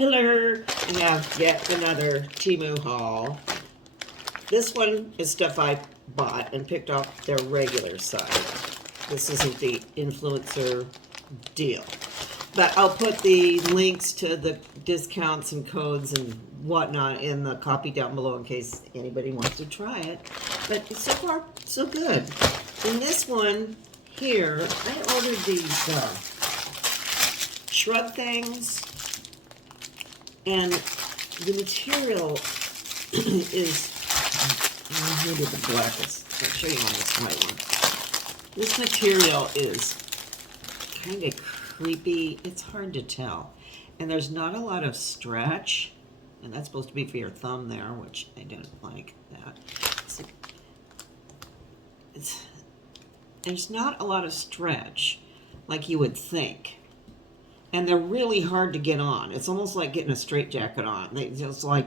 Hello! I have yet another Temu haul. This one is stuff I bought and picked off their regular site. This isn't the influencer deal. But I'll put the links to the discounts and codes and whatnot in the copy down below in case anybody wants to try it. But so far, so good. In this one here, I ordered these shrug things. And the material is, maybe the blackest. I'll show you on this white one. This material is kind of creepy. It's hard to tell. And there's not a lot of stretch. And that's supposed to be for your thumb there, which I don't like that. There's not a lot of stretch like you would think. And they're really hard to get on. It's almost like getting a straitjacket on. They just like,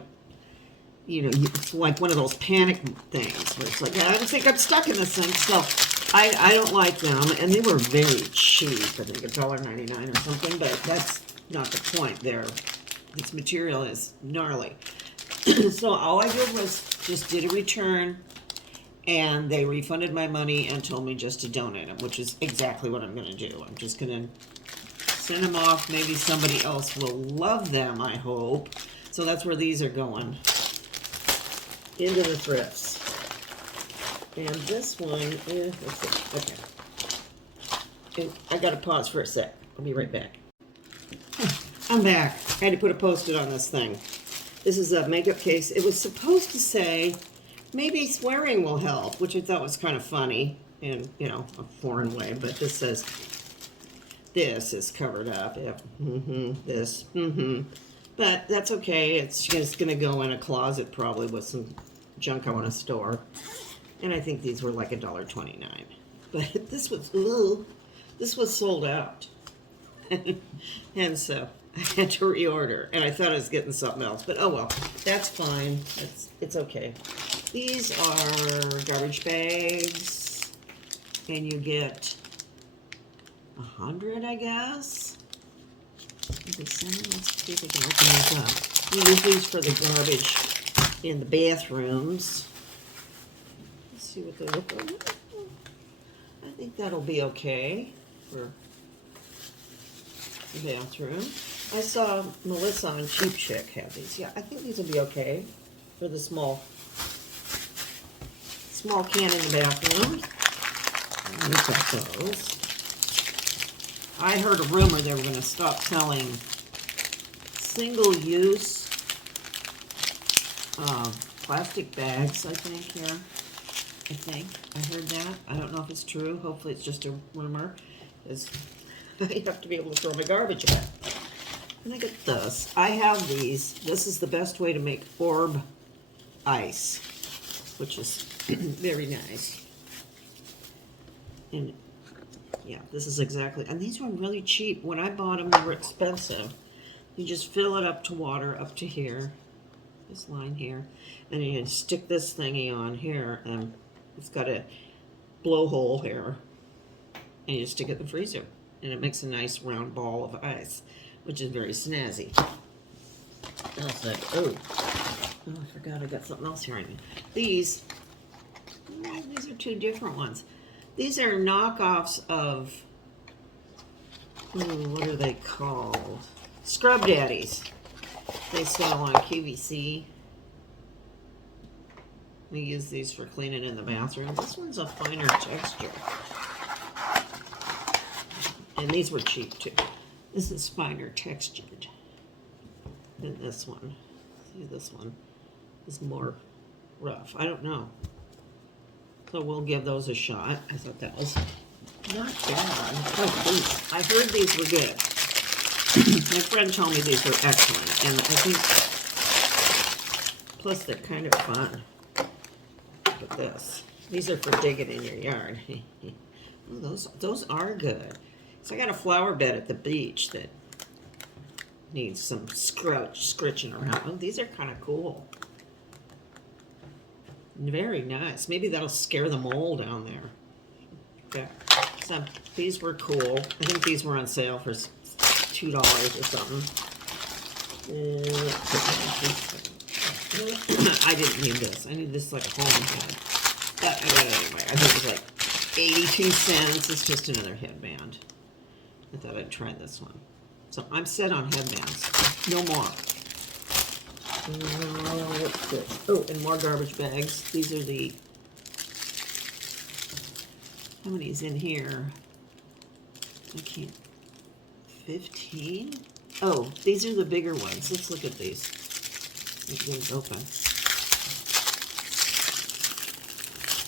you know, it's like one of those panic things where it's like, I don't think I'm stuck in this thing. So I don't like them. And they were very cheap. I think $1.99 or something. But that's not the point. This material is gnarly. So all I did was just did a return. And they refunded my money and told me just to donate them, which is exactly what I'm going to do. I'm just going to send them off. Maybe somebody else will love them, I hope. So that's where these are going. Into the thrifts. And this one is, let's see, okay. And I gotta pause for a sec. I'll be right back. I'm back. I had to put a post-it on this thing. This is a makeup case. It was supposed to say, maybe swearing will help, which I thought was kind of funny in, you know, a foreign way, but this says, this is covered up. Yeah. This. But that's okay. It's just going to go in a closet probably with some junk I want to store. And I think these were like $1.29. But this was sold out. And so I had to reorder. And I thought I was getting something else. But oh well. That's fine. It's okay. These are garbage bags. And you get 100, I guess. Let's see if I can open these up. We use these for the garbage in the bathrooms. Let's see what they look like. I think that'll be okay for the bathroom. I saw Melissa on Cheap Chick have these. Yeah, I think these will be okay for the small can in the bathroom. We've got those. I heard a rumor they were going to stop selling single-use plastic bags, I think, here. I heard that. I don't know if it's true. Hopefully it's just a rumor. Because I have to be able to throw my garbage away. And I get this. I have these. This is the best way to make orb ice, which is very nice. And yeah, this is exactly, and these were really cheap. When I bought them, they were expensive. You just fill it up to water up to here, this line here, and you stick this thingy on here, and it's got a blowhole here, and you stick it in the freezer, and it makes a nice round ball of ice, which is very snazzy. I was like, oh, I forgot I got something else here on me. These are two different ones. These are knockoffs of, what are they called? Scrub Daddies. They sell on QVC. We use these for cleaning in the bathroom. This one's a finer texture. And these were cheap too. This is finer textured than this one. See, this one is more rough. I don't know. So we'll give those a shot. I thought that was not bad. Oh, I heard these were good. My friend told me these were excellent. And I think, plus they're kind of fun. Look at this. These are for digging in your yard. Oh, those are good. So I got a flower bed at the beach that needs some scritching around. Oh, these are kind of cool. Very nice. Maybe that'll scare the mole down there. Okay. So these were cool. I think these were on sale for $2 or something. I didn't need this. I need this like a home head. But I got it anyway. I think it was like 82 cents. It's just another headband. I thought I'd try this one. So I'm set on headbands. No more. What's this? Oh, and more garbage bags. These are the... How many's in here? I can't... 15? Oh, these are the bigger ones. Let's look at these. Make those open.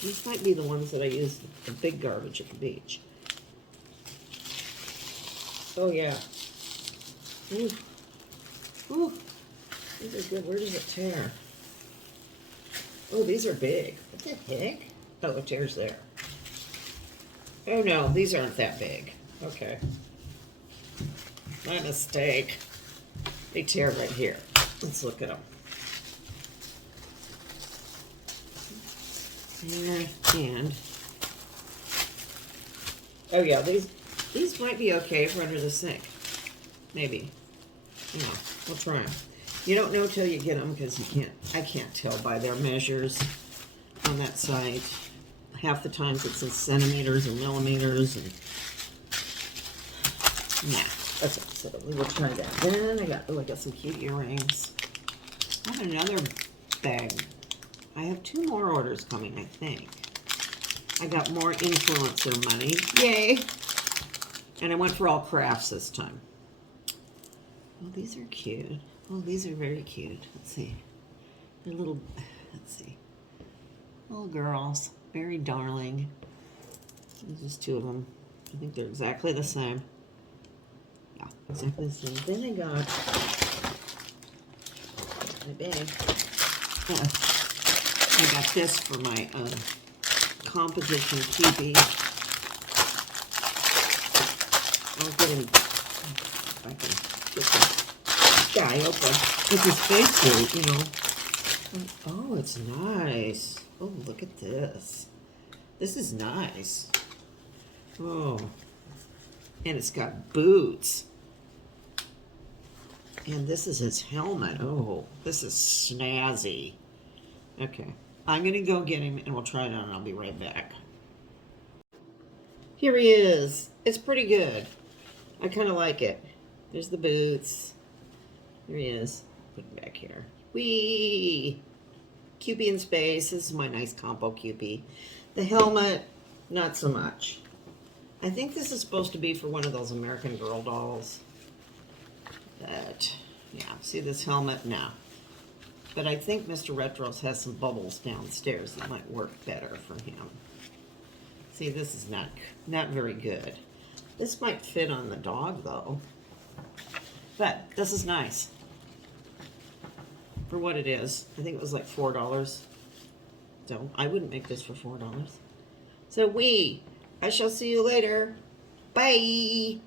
These might be the ones that I use the big garbage at the beach. Oh, yeah. Ooh. Ooh. These are good. Where does it tear? Oh, these are big. What the heck? Oh, it tears there. Oh, no. These aren't that big. Okay. My mistake. They tear right here. Let's look at them. And oh yeah, these might be okay for under the sink. Maybe. Yeah, we'll try them. You don't know till you get them because I can't tell by their measures on that site. Half the times it's in centimeters or millimeters, and yeah. Okay, so we will try that. Then I got some cute earrings. I have another bag. I have 2 more orders coming, I think. I got more influencer money. Yay! And I went for all crafts this time. Oh, these are cute. Oh, these are very cute. Let's see. They're little, let's see. Little girls. Very darling. There's just 2 of them. I think they're exactly the same. Yeah, exactly the same. Then I got my bag. I got this for my composition QB. I'll get him if I can get this guy open. With his face suit, you know. Oh, it's nice. Oh, look at this. This is nice. Oh. And it's got boots. And this is his helmet. Oh, this is snazzy. Okay. I'm going to go get him, and we'll try it on, and I'll be right back. Here he is. It's pretty good. I kind of like it. There's the boots. Here he is. Put him back here. Whee! Cupid in space. This is my nice compo Cupid. The helmet, not so much. I think this is supposed to be for one of those American Girl dolls. But, yeah. See this helmet? No. But I think Mr. Retros has some bubbles downstairs that might work better for him. See, this is not very good. This might fit on the dog, though. But this is nice. For what it is. I think it was like $4. So I wouldn't make this for $4. So I shall see you later. Bye!